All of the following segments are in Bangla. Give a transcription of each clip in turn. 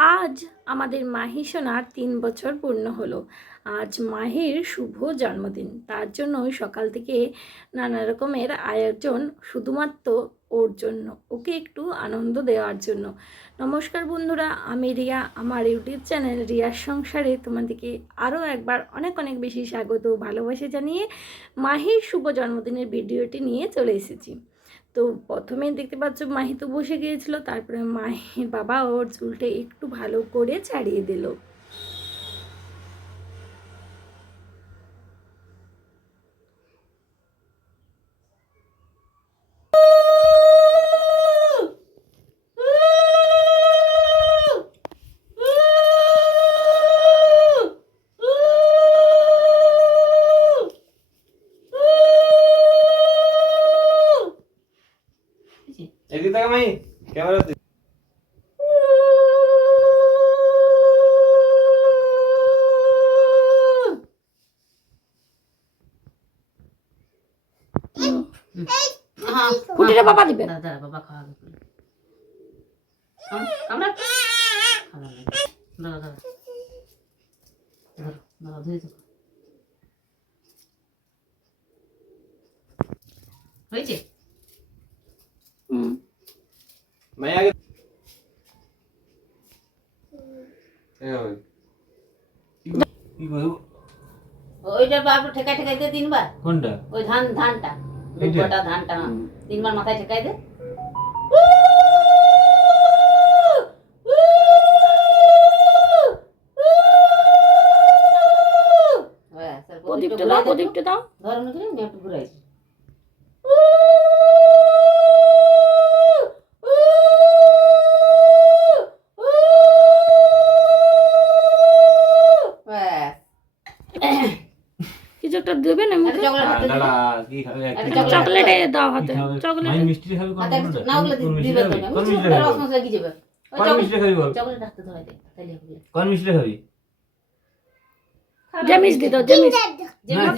আজ আমাদের মাহি সোনার তিন বছর পূর্ণ হলো। আজ মাহির শুভ জন্মদিন। তার জন্য সকাল থেকে নানা রকমের আয়োজন শুধুমাত্র ওর জন্য। ওকে একটু আনন্দ দেওয়ার জন্য। নমস্কার বন্ধুরা, আমি রিয়া। আমার ইউটিউব চ্যানেল রিয়ার সংসারে তোমাদেরকে আরও একবার অনেক অনেক বেশি স্বাগত ভালোবাসা জানিয়ে মাহির শুভ জন্মদিনের ভিডিওটি নিয়ে চলে এসেছি। তো প্রথমে দেখতে পাচ্ছ মাহি তো বসে গিয়েছিল, তারপরে মাহির বাবা ওর চুলটা একটু ভালো করে ছাড়িয়ে দিল। এদিকে তাকা মাই ক্যামেরাতে হ্যাঁ ফুটিটা বাবা দিবে। দাদা দাদা বাবা খাওয়াবে আমরা দাদা দাদা ধরো দাদা ধরে হয়েছে হুম আগে এভাবে কি কর- ওইটা বাবু ঠেকাই ঠেকাই দে তিনবার কোনটা ওই ধান ধানটা এইটা? ধানটা হ্যাঁ। তিনবার মাথায় ঠেকাই দে ব্যাস, প্রদীপটা দাও একটু। প্রদীপটা দাও ধর করে আমি একটু ঘুরাইছি চকলেট চকলেটে দাও হাতে খাবে? চকলেট। মিষ্টি খাবে কোন? না ওগুলো দিবে তো না। রসমলাই কি যাবে? কোন মিষ্টি খাবি? বল চকলেট হাতে ধরাই দে, তাইলে কোন মিষ্টি খাবি জামিস দি দাও জামিস।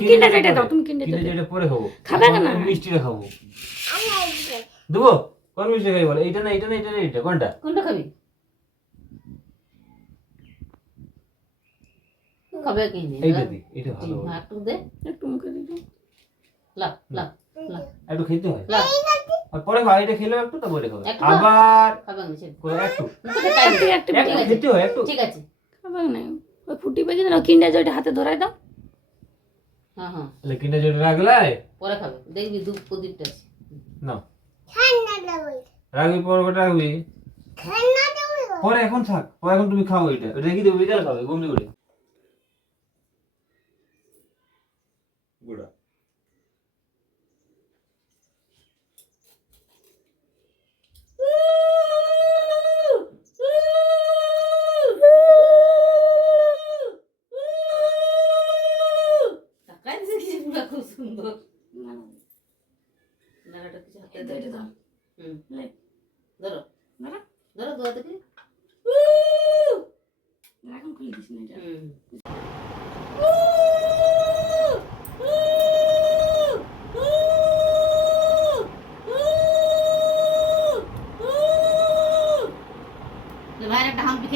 কিন্ডার কিনে দাও তুমি কিন্ডার যেটা পরে খাব। খাবে না? মিষ্টিটা খাব। দেবো? কোন মিষ্টি খাবি বল। এইটা না এইটা না এটা না এইটা। কোনটা? কোনটা খাবি? খাবে কি? এইটা দি এটা ভালো একটু দে। একটু মুখে দি লা লা লা। একটু খেতে হয়। লা। আর পরে এটা খেলে একটু তারপরে খাবে। একটু আবার খাবে না ছেড়ে। করে একটু। খেতে হয় একটু। ঠিক আছে। খাবে না। ওই ফুটি পেকে দাও কিন্ডার জয়টা হাতে ধরাই দাও। হ্যাঁ হ্যাঁ। তাহলে কিনে যেটা রাখলে? পরে খাবে। দেখবি দু প্রদীপটা আছে। না রাখবি পরে কটা রাখবি পরে এখন থাক। পরে এখন তুমি খাও এটা রেখে দেবো? বিকালে খাবে ঘুমলি করে গুড়া টাকাই দিছে কি পুরা খুব সুন্দর নাড়াটা তো এটা ধর হুম ধরো ধরো ধরো খুলে দিস না এটা ভাইয়ের একটা হাম্পি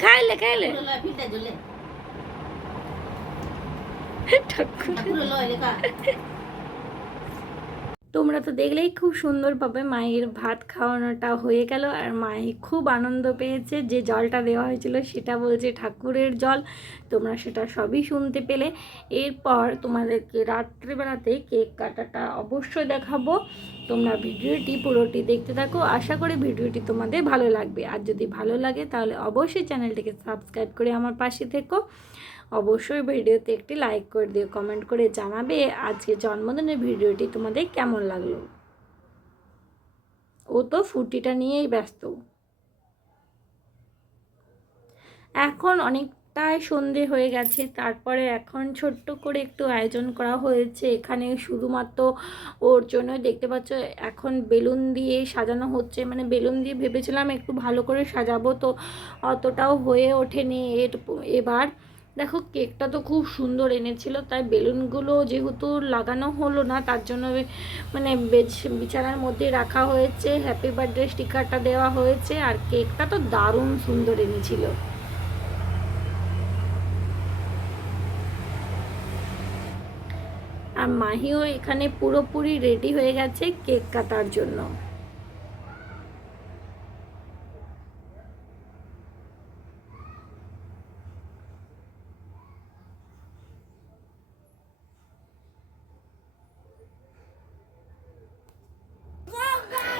খাইলে খাইলে ফিল্টার জ্বলে তোমরা তো দেখলেই খুব সুন্দরভাবে মায়ের ভাত খাওয়ানোটা হয়ে গেল আর মাই খুব আনন্দ পেয়েছে। যে জলটা দেওয়া হয়েছিল সেটা বলছে ঠাকুরের জল। তোমরা সেটা সবই শুনতে পেলে। এরপর তোমাদেরকে রাত্রিবেলাতে কেক কাটাটা অবশ্যই দেখাবো। তোমরা ভিডিওটি পুরোটি দেখতে থাকো। আশা করি ভিডিওটি তোমাদের ভালো লাগবে। আর যদি ভালো লাগে তাহলে অবশ্যই চ্যানেলটিকে সাবস্ক্রাইব করে আমার পাশে থেকো। অবশ্যই ভিডিওতে একটি লাইক করে দিও কমেন্ট করে জানাবে আজকে জন্মদিনের ভিডিওটি তোমাদের কেমন লাগল? ও তো ফুটিটা নিয়েই ব্যস্ত। এখন অনেকটাই সন্ধে হয়ে গেছে, তারপরে এখন ছোট্ট করে একটু আয়োজন করা হয়েছে, এখানে শুধুমাত্র ওর জন্য দেখতে পাচ্ছ, এখন বেলুন দিয়ে সাজানো হচ্ছে মানে বেলুন দিয়ে ভেবেছিলাম একটু ভালো করে সাজাবো, তো অতটাও হয়ে ওঠেনি এর এবার দেখো, কেকটা তো খুব সুন্দর এনেছিল, তাই বেলুনগুলো যেহেতু লাগানো হলো না, তার জন্য মানে বেছ- বিছানার মধ্যে রাখা হয়েছে হ্যাপি বার্থডে স্টিকারটা দেওয়া হয়েছে, আর কেকটা তো দারুণ সুন্দর এনেছিল। আর মাহিও এখানে পুরোপুরি রেডি হয়ে গেছে কেক কাটার জন্য কাটেন না কাটেন না পরে আসুক আব্বু আসুক মোমবাতি জ্বালাবো এই পোকাটা এই যেটা নিচে পোকাটা তুলে হ্যাঁ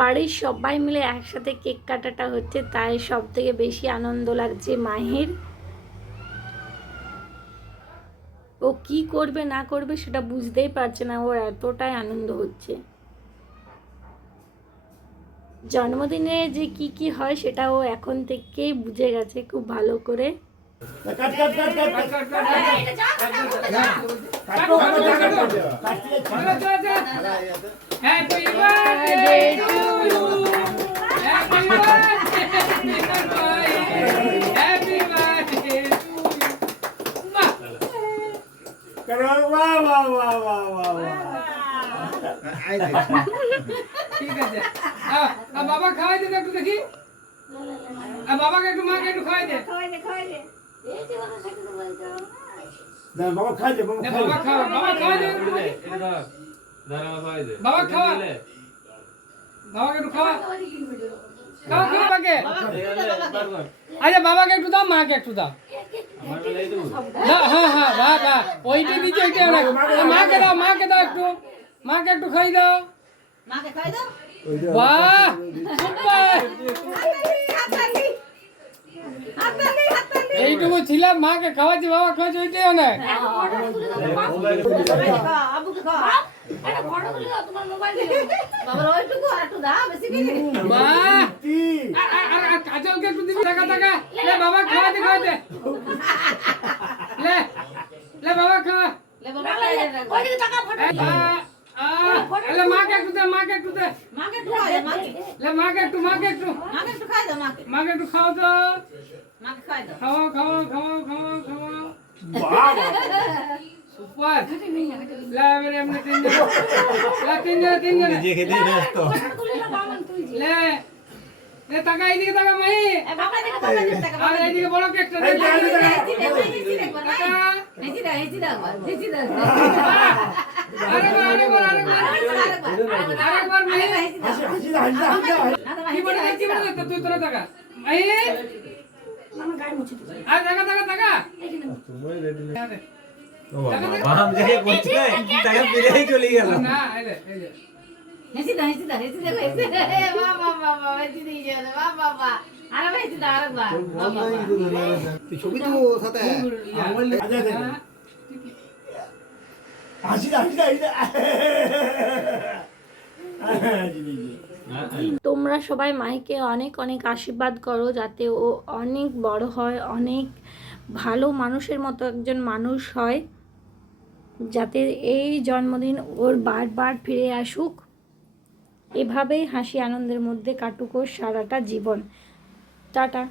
বাড়ির সবাই মিলে একসাথে কেক কাটাটা হচ্ছে, তাই সব থেকে বেশি আনন্দ লাগছে মাহির। ও কি করবে, না করবে সেটা বুঝতেই পারছে না, ওর এতটাই আনন্দ হচ্ছে। জন্মদিনে যে কি কি হয় সেটা ও এখন থেকেই বুঝে গেছে, খুব ভালো করে। কাট কাট কাট কাট কাট Happy birthday to you. Happy birthday, dear boy. Happy birthday to you. বাহ, করো বাহ বাহ বাহ বাহ বাহ বাহ ঠিক আছে আ, আ, বাবা খাওয়াই দে তো একটু দেখি আ, বাবাকে একটু মাকে একটু খাওয়াই দে না বাবা খাই দে বাবা খাই বাবা দে বাবা খাওয়াই দে। বাবা খাওয়া বাবাকে একটু খাওয়া। খাওয়া খাওয়া বাবাকে। আচ্ছা বাবাকে একটু দাও মাকে একটু দাও। হ্যাঁ হ্যাঁ বাহ বাহ ওইটা নিচে ওইটা মাকে দাও মাকে দাও একটু। মাকে একটু খাই দাও। মাকে খাই দাও। বাহ! সুপার! এইটুকু ছিলাম মাকে খাওয়াচ্ছি বাবা খাওয়াচ্ছি ওইটাই অনেক। কাজলকে একটু দিবি টাকা টাকা? লে বাবা খাওয়াতে খাওয়াতে। লে লে বাবা খাওয়া। লে খাই দে মাকে একটু দে মাকে একটু দে। মাকে একটু খাওয়া দে মাকে। লে মাকে একটু মাকে একটু। মাকে একটু খাই দাও মাকে। মাকে একটু খাও তো মাকে খাই দাও খাও খাও খাও খাও খাও বাহ সুপার। লে এবারে এমনি তিনজন। লে তিনজন তিনজন। লে লে টাকা এইদিকে টাকা মাহি এ বাবা দিকে বাবা দিকে টাকা আর এইদিকে বড় কেকটা দে এই যে, এই যে, হেসি দে হেসি দে টাকা হেসি দে হেসি দে হেসি দে আরেকবার আরেকবার আরেকবার আরেকবার মাহি হাসি হাসি দে, হাসি দে, হাসি দে। কি বলে কি বলে তো তুই তোরা টাকা মাহি আর টাকা টাকা টাকা বাহাম দেখে করছে টাকা বেরিয়ে চলে গেল না এই দে এই দে হেসি দে হেসি দে হেসি দে হেসি দে ছবি তো সাথে। তোমরা সবাই মাইকে অনেক অনেক আশীর্বাদ করো যাতে ও অনেক বড় হয় অনেক ভালো মানুষের মতো একজন মানুষ হয় যাতে এই জন্মদিন ওর বারবার ফিরে আসুক। এভাবেই হাসি আনন্দের মধ্যে কাটুকো সারাটা জীবন। টাটা।